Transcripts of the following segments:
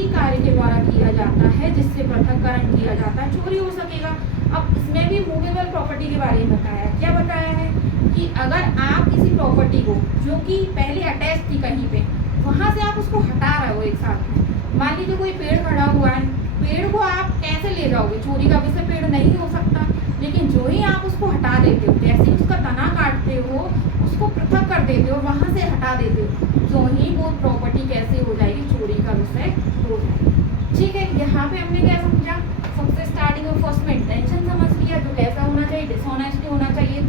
किसी कार्य के द्वारा किया जाता है जिससे पृथक्करण किया जाता है, चोरी हो सकेगा। अब इसमें भी मूवेबल प्रॉपर्टी के बारे में बताया है। क्या बताया है कि अगर आप किसी प्रॉपर्टी को जो कि पहले अटैच थी कहीं पे, वहां से आप उसको हटा रहे हो एक साथ में, मान लीजिए कोई पेड़ खड़ा हुआ है, पेड़ को आप कैसे ले जाओगे, चोरी का वैसे पेड़ नहीं हो सकता, लेकिन जो ही आप उसको हटा देते हो, जैसे उसका तना काटते हो, उसको पृथक कर देते हो, वहां से हटा देते हो, जो ही वो प्रॉपर्टी कैसे हो जाएगी, चोरी का विषय हो जाएगा। ठीक है, यहाँ पे हमने क्या समझा, सबसे स्टार्टिंग में फर्स्ट में इंटेंशन समझ लिया, जो कैसा होना चाहिए, डिसऑनेस्टली होना चाहिए।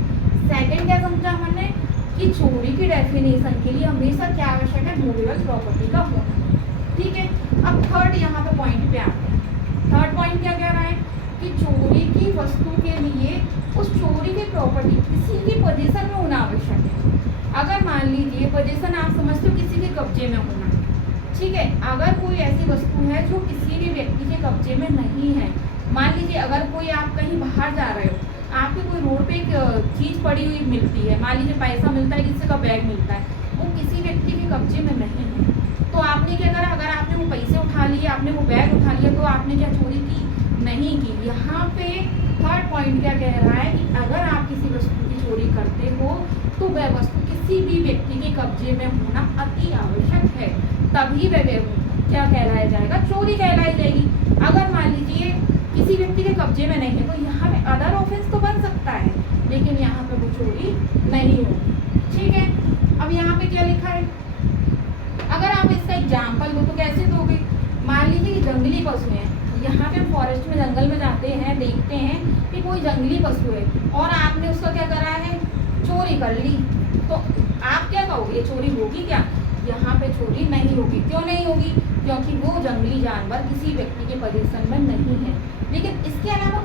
सेकंड क्या समझा हमने कि चोरी की डेफिनेशन के लिए हमेशा क्या आवश्यक है, मूवेबल प्रॉपर्टी का होना। ठीक है, अब थर्ड यहाँ पे पॉइंट पे आते हैं। थर्ड पॉइंट क्या कह रहा है कि चोरी की वस्तु के लिए उस चोरी की प्रॉपर्टी किसी की पोजीशन में होना आवश्यक है। अगर मान लीजिए पोजीशन आप समझते हो किसी के कब्जे में होना, ठीक है, अगर कोई ऐसी वस्तु है जो किसी भी व्यक्ति के कब्जे में नहीं है, मान लीजिए अगर कोई आप कहीं बाहर जा रहे हो, आपके कोई रोड पे एक चीज पड़ी हुई मिलती है, मान लीजिए पैसा मिलता है, किसी का बैग मिलता है, वो किसी व्यक्ति के कब्जे में नहीं है, तो आपने क्या करा, अगर आपने वो पैसे उठा लिए, आपने वो बैग उठा लिया, तो आपने क्या चोरी की, नहीं की। यहाँ पे थर्ड पॉइंट क्या कह रहा है कि अगर आप किसी वस्तु की चोरी करते हो तो वह वस्तु किसी भी व्यक्ति के कब्जे में होना अति आवश्यक है, तभी वह क्या कहलाया जाएगा, चोरी कहलाई जाएगी। अगर मान लीजिए किसी व्यक्ति के कब्जे में नहीं है, तो यहाँ पे अदर ऑफेंस तो बन सकता है, लेकिन यहाँ पे वो चोरी नहीं होगी। ठीक है, अब यहाँ पे क्या लिखा है, अगर आप इसका एग्जाम्पल दो तो कैसे दोगे, मान लीजिए कि जंगली पशु है, यहाँ पे हम फॉरेस्ट में, जंगल में जाते हैं, देखते हैं कि कोई जंगली पशु है और आपने उसका क्या करा है, चोरी कर ली, तो आप क्या कहोगे, ये चोरी होगी क्या, यहाँ पे चोरी नहीं होगी। क्यों नहीं होगी, क्योंकि वो जंगली जानवर किसी व्यक्ति के पोजीशन में नहीं है। लेकिन इसके अलावा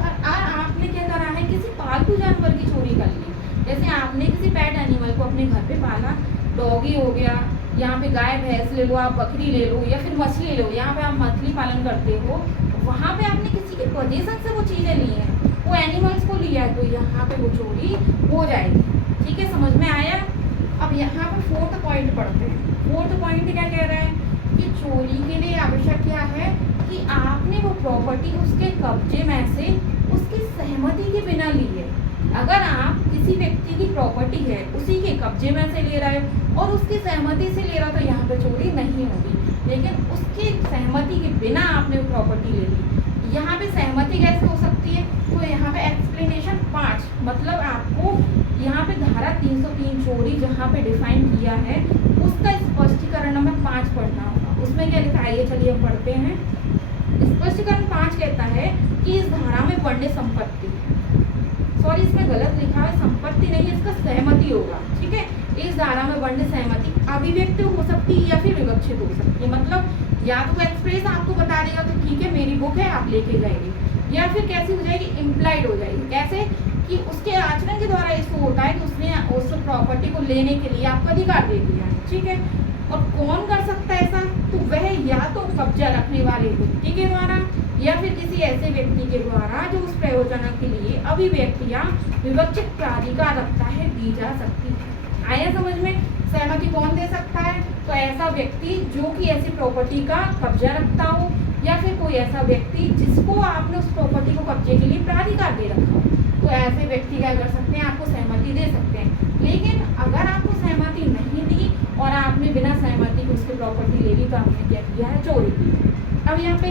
आपने क्या करा है, किसी पालतू जानवर की चोरी कर ली, जैसे आपने किसी पेट एनिमल को अपने घर पे पाला, डॉगी हो गया, यहाँ पे गाय भैंस ले लो, आप बकरी ले लो, या फिर मछली ले लो, यहाँ पे आप मछली पालन करते हो, वहाँ पे आपने किसी की पोजीशन से वो चीज़ें ली हैं, वो एनिमल्स को लिया है, तो यहाँ पे वो चोरी हो जाएगी। ठीक है, समझ में आया। अब यहाँ पे फोर्थ पॉइंट पढ़ते हैं। फोर्थ पॉइंट क्या कह रहा है कि चोरी के लिए आवश्यक क्या है कि आपने वो प्रॉपर्टी उसके कब्जे में से उसकी सहमति के बिना ली है। अगर आप किसी व्यक्ति की प्रॉपर्टी है, उसी के कब्जे में से ले रहे हो और उसकी सहमति से ले रहा हो, तो यहाँ पे चोरी नहीं होगी। लेकिन उसकी सहमति के बिना आपने वो प्रॉपर्टी ले ली, यहाँ पे सहमति कैसे हो सकती है, तो यहाँ पे एक्सप्लेनेशन 5, मतलब आपको यहाँ पे धारा 303 चोरी जहाँ पे डिफाइन किया है उसका स्पष्टीकरण नंबर 5 पढ़ना होगा। उसमें क्या लिखा है, ये चलिए हम पढ़ते हैं। स्पष्टीकरण 5 कहता है कि इस धारा में वर्ण्य संपत्ति, सॉरी इसमें गलत लिखा है, संपत्ति नहीं, इसका सहमति होगा। ठीक है, इस धारा में वर्ण्य सहमति अभिव्यक्त हो सकती है या फिर विवक्षित हो सकती है, मतलब या तो एक्सप्रेस आपको बता देगा तो ठीक है मेरी बुक है आप लेके जाएंगे, या फिर कैसी हो जाएगी, इम्प्लाइड हो जाएगी। कैसे कि उसके आचरण के द्वारा इसको होता है कि उसने उस प्रॉपर्टी को लेने के लिए आपको अधिकार दे दिया है। ठीक है, और कौन कर सकता है ऐसा, तो वह या तो कब्जा रखने वाले व्यक्ति के द्वारा या फिर किसी ऐसे व्यक्ति के द्वारा जो उस प्रयोजन के लिए अभिव्यक्ति या विवक्षित प्राधिकार रखता है, दी जा सकती है। आया समझ में। सहमति कौन दे सकता है, तो ऐसा व्यक्ति जो कि ऐसी प्रॉपर्टी का कब्जा रखता हो, या फिर कोई ऐसा व्यक्ति जिसको आपने उस प्रॉपर्टी को कब्जे के लिए प्राधिकार दे रखा हो, तो ऐसे व्यक्ति क्या कर सकते हैं, आपको सहमति दे सकते हैं। लेकिन अगर आपको सहमति नहीं दी और आपने बिना सहमति को उसकी प्रॉपर्टी ले ली, तो आपने क्या किया है, चोरी की। अब यहाँ पे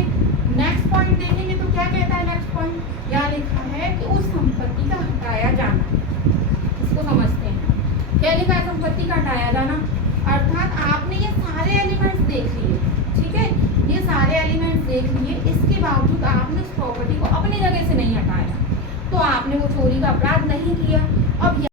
नेक्स्ट पॉइंट देखेंगे तो क्या कहता है नेक्स्ट पॉइंट, यहाँ लिखा है कि उस संपत्ति का हटाया जाना। इसको समझते हैं, क्या लिखा है, संपत्ति का हटाया जाना, अर्थात आपने ये सारे एलिमेंट्स देख लिए। ठीक है, ये सारे एलिमेंट्स देख लिए, इसके बावजूद आपने उस प्रॉपर्टी को अपनी जगह से नहीं हटाया, तो आपने वो चोरी का अपराध नहीं किया। अब